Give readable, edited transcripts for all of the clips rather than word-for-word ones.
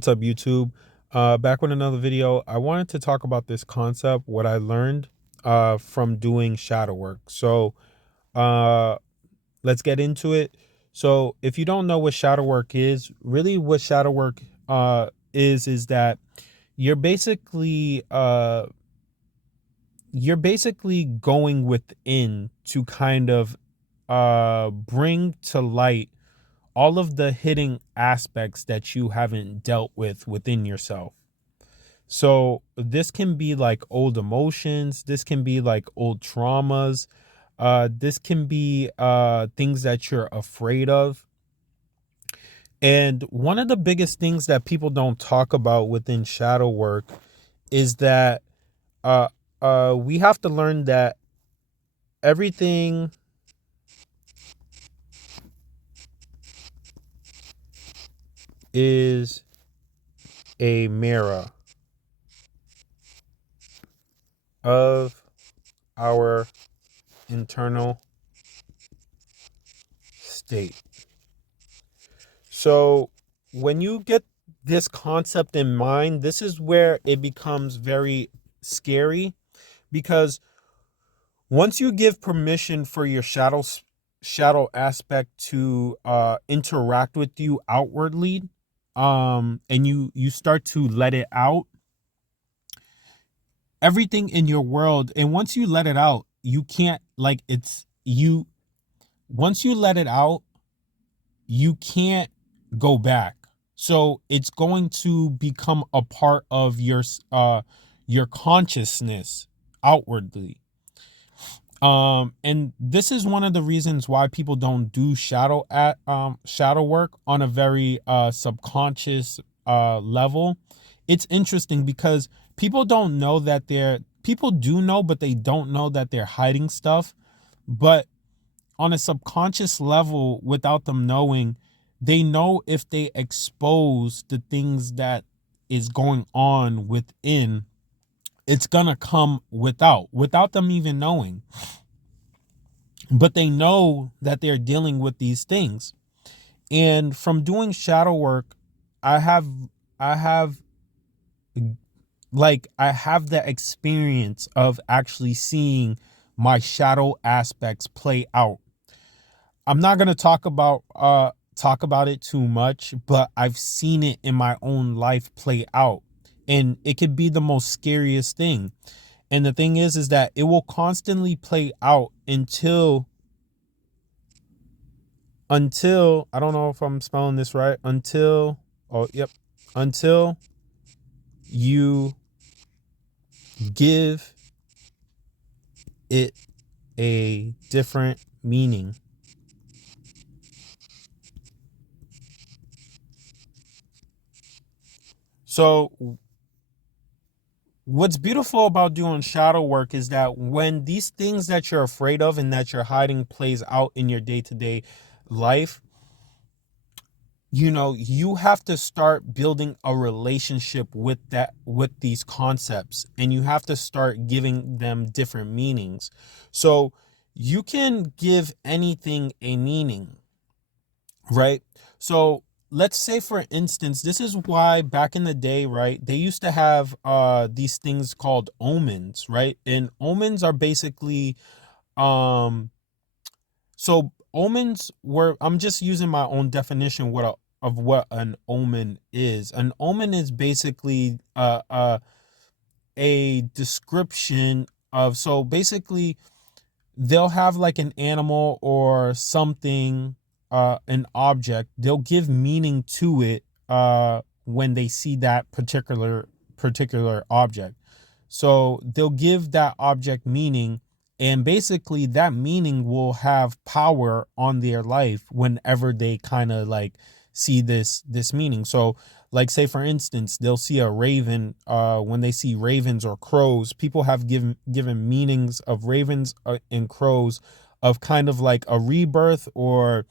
What's up, YouTube? Back with another video. I wanted to talk about this concept, what I learned from doing shadow work. So uh, let's get into it. So if you don't know what shadow work is, really what shadow work is that you're basically uh, you're basically going within to kind of bring to light all of the hidden aspects that you haven't dealt with within yourself. So this can be like old emotions, this can be like old traumas, this can be things that you're afraid of. And one of the biggest things that people don't talk about within shadow work is that uh we have to learn that everything is a mirror of our internal state. So when you get this concept in mind, this is where it becomes very scary, because once you give permission for your shadow aspect to interact with you outwardly, and you start to let it out, everything in your world, and once you let it out, you can't, like, it's you once you let it out, you can't go back. So it's going to become a part of your consciousness outwardly. And this is one of the reasons why people don't do shadow work on a very subconscious level. It's interesting because people do know, but they don't know that they're hiding stuff. But on a subconscious level, without them knowing, they know if they expose the things that is going on within, it's gonna come without them even knowing. But they know that they're dealing with these things. And from doing shadow work, i have i have I have the experience of actually seeing my shadow aspects play out. I'm not going to talk about it too much, but I've seen it in my own life play out. And it could be the most scariest thing. And the thing is that it will constantly play out until I don't know if I'm spelling this right. Until you give it a different meaning. So what's beautiful about doing shadow work is that when these things that you're afraid of and that you're hiding plays out in your day-to-day life, you have to start building a relationship with these concepts, and you have to start giving them different meanings. So you can give anything a meaning, right? So let's say, for instance, this is why back in the day, right, they used to have these things called omens, right? And omens are basically um so omens were, I'm just using my own definition of what an omen is. An omen is basically a description of, so basically they'll have like an animal or something, an object, they'll give meaning to it when they see that particular object. So they'll give that object meaning, and basically that meaning will have power on their life whenever they kind of like see this meaning. So like, say for instance, they'll see a raven. When they see ravens or crows, people have given meanings of ravens and crows of kind of like a rebirth, or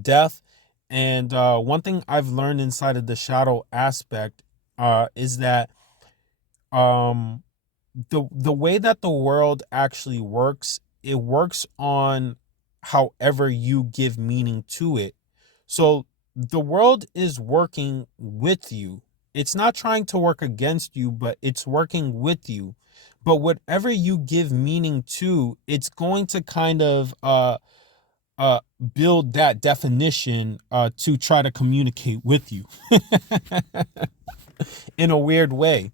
death. And one thing I've learned inside of the shadow aspect is that um the way that the world actually works, it works on however you give meaning to it. So the world is working with you. It's not trying to work against you, but it's working with you. But whatever you give meaning to, it's going to kind of uh build that definition to try to communicate with you in a weird way.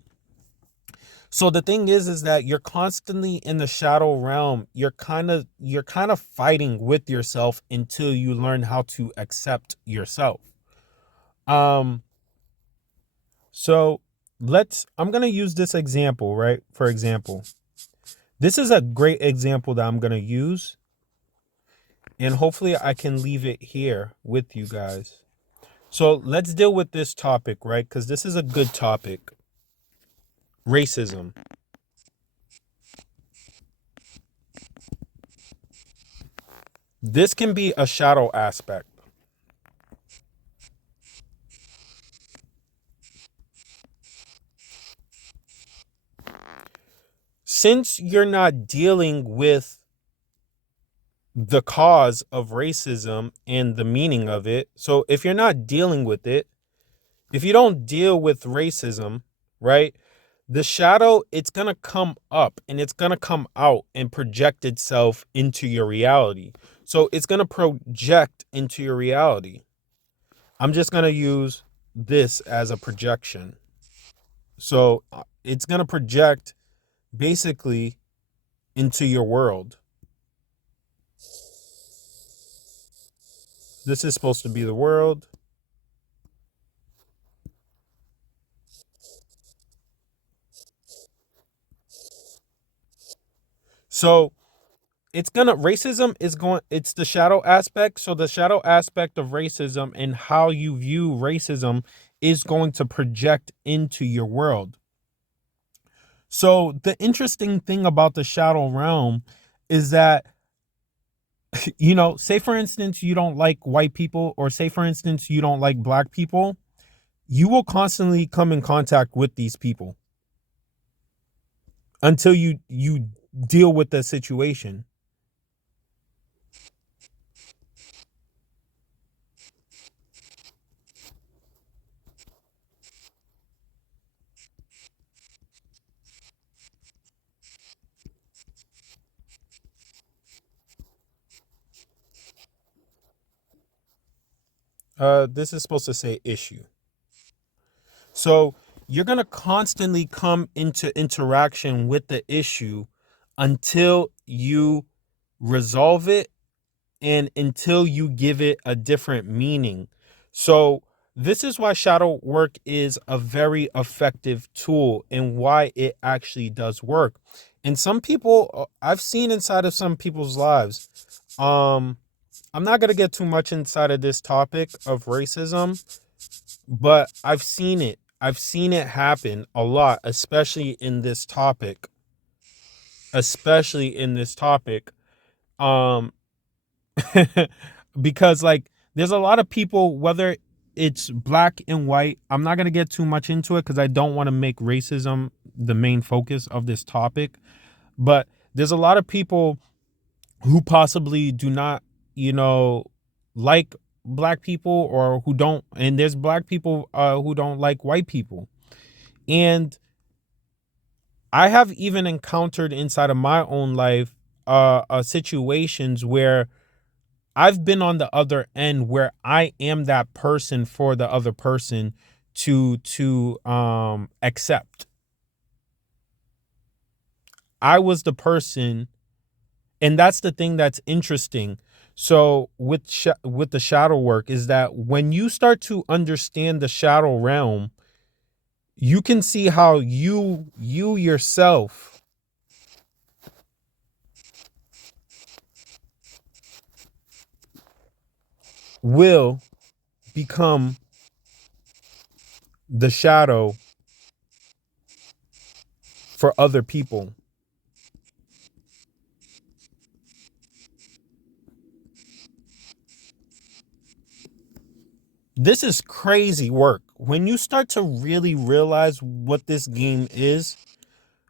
So the thing is that you're constantly in the shadow realm. You're kind of fighting with yourself until you learn how to accept yourself. Um so I'm going to use this example, right? For example, this is a great example that I'm going to use, and hopefully I can leave it here with you guys. So let's deal with this topic, right? Cuz this is a good topic. Racism. This can be a shadow aspect. Since you're not dealing with the cause of racism and the meaning of it, so if you're not dealing with it, if you don't deal with racism, right, the shadow, it's going to come up and it's going to come out and project itself into your reality. So it's going to project into your reality. I'm just going to use this as a projection. So it's going to project basically into your world. This is supposed to be the world. So it's the shadow aspect. So the shadow aspect of racism and how you view racism is going to project into your world. So the interesting thing about the shadow realm is that, say for instance, you don't like white people, or say for instance, you don't like black people, you will constantly come in contact with these people until you deal with the situation. This is supposed to say issue. So you're going to constantly come into interaction with the issue until you resolve it and until you give it a different meaning. So this is why shadow work is a very effective tool and why it actually does work. And some people, I've seen inside of some people's lives, um I'm not going to get too much inside of this topic of racism, but I've seen it. I've seen it happen a lot, especially in this topic. Especially in this topic. Um because like there's a lot of people, whether it's black and white, I'm not going to get too much into it cuz I don't want to make racism the main focus of this topic, but there's a lot of people who possibly do not, like black people, or who don't, and there's black people who don't like white people. And I have even encountered inside of my own life situations where I've been on the other end, where I am that person for the other person to accept. I was the person, and that's the thing that's interesting. So with the shadow work is that when you start to understand the shadow realm, you can see how you yourself will become the shadow for other people. This is crazy work. When you start to really realize what this game is,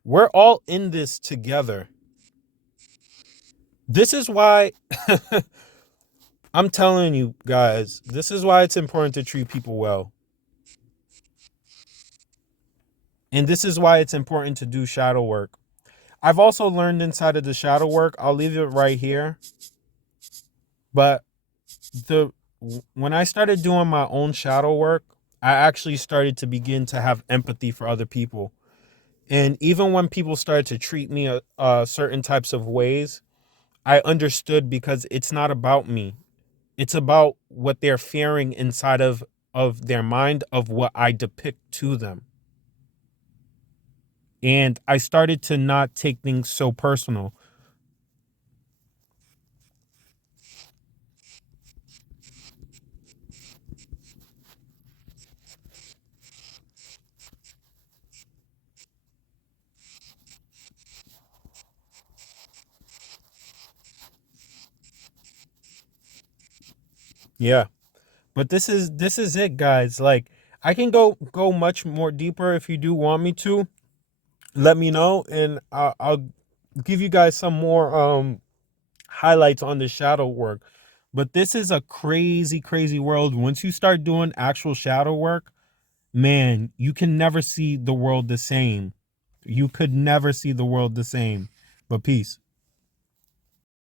we're all in this together. This is why I'm telling you guys, this is why it's important to treat people well. And this is why it's important to do shadow work. I've also learned inside of the shadow work, I'll leave it right here. But the when I started doing my own shadow work, I actually started to begin to have empathy for other people. And even when people started to treat me certain types of ways, I understood because it's not about me. It's about what they're fearing inside of their mind of what I depict to them. And I started to not take things so personal. Yeah. But this is it, guys. Like, I can go much more deeper if you do want me to. Let me know, and I'll give you guys some more highlights on the shadow work. But this is a crazy, crazy world. Once you start doing actual shadow work, man, you can never see the world the same. You could never see the world the same. But peace.